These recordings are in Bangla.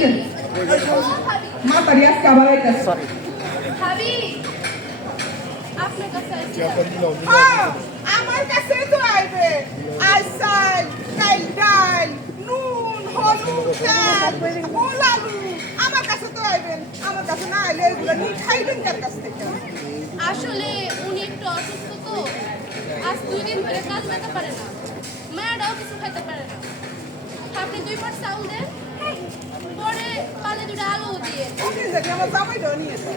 বুঝলেন মা বাড়ি আজকে আবার আইতাছে ভাবি আপনার কাছে আমার কাছে তো আইবে আইসাই কাল ডাল নুন হলুদ তেল গোলালু আমার কাছে তো আইবেন আমার কাছে না আইলে এগুলো নিয়ে খাইবেন কার কাছ থেকে আসলে উনি একটু অসুস্থ তো আজ 2 দিন ধরে কাজ করতে পারে না মায়েরাও কিছু খেতে পারে না আপনি 2 পাট চাউল দেন পরে পালে 2টা আলু দিয়ে ওকে জানি আমার জামাইটাও নিয়েছে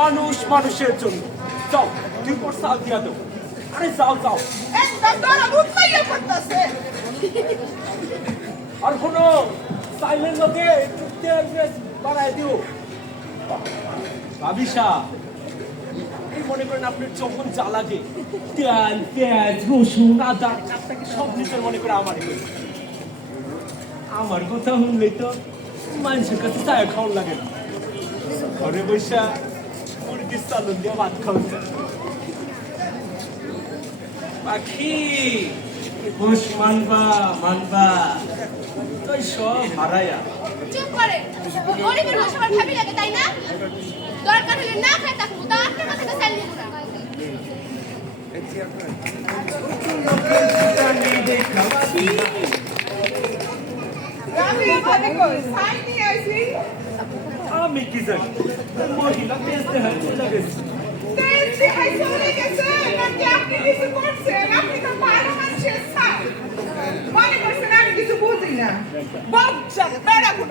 মানুষ মানুষের জন্য যাও 2 পট চাল দিয়া দাও আরে যাও যাও একদম ধরা মুতলাইয়া পড়তাছে আর কোনো সাইলেন্ট লোকে একটু তেল বেশ বাড়াই দিও ভাবিসা এই মনে করেন আপনার যখন যা লাগে তেল পেঁয়াজ রসুন আদা চারটাকে সব নিজের মনে করে আমার কথা শুনলেই তো মানুষের কাছে চায় খাওয়ার লাগে না ঘরে বৈশা মুরগির চালন দিয়ে ভাত খাওয়া যায় পাখি ঘুষ মানবা মানবা তুই সব হারাইয়া চুপ করে গরিবের লোক সবার ভাবি লাগে তাই না দরকার হলে না খাই থাকবো তা আপনার কাছে তো চাইল নিব না আমি এখানে কই সাই নিয়ে আইছি আমি কি জানি মহিলা বেঁচতে হয় চলে গেছে তেলছি আই চলে গেছে নাকি আপনি কিছু করছেন আপনি তো ভালো মানুষের ছাই মনে করছেন আমি কিছু বুঝি না বাচ্চা বেড়া কোন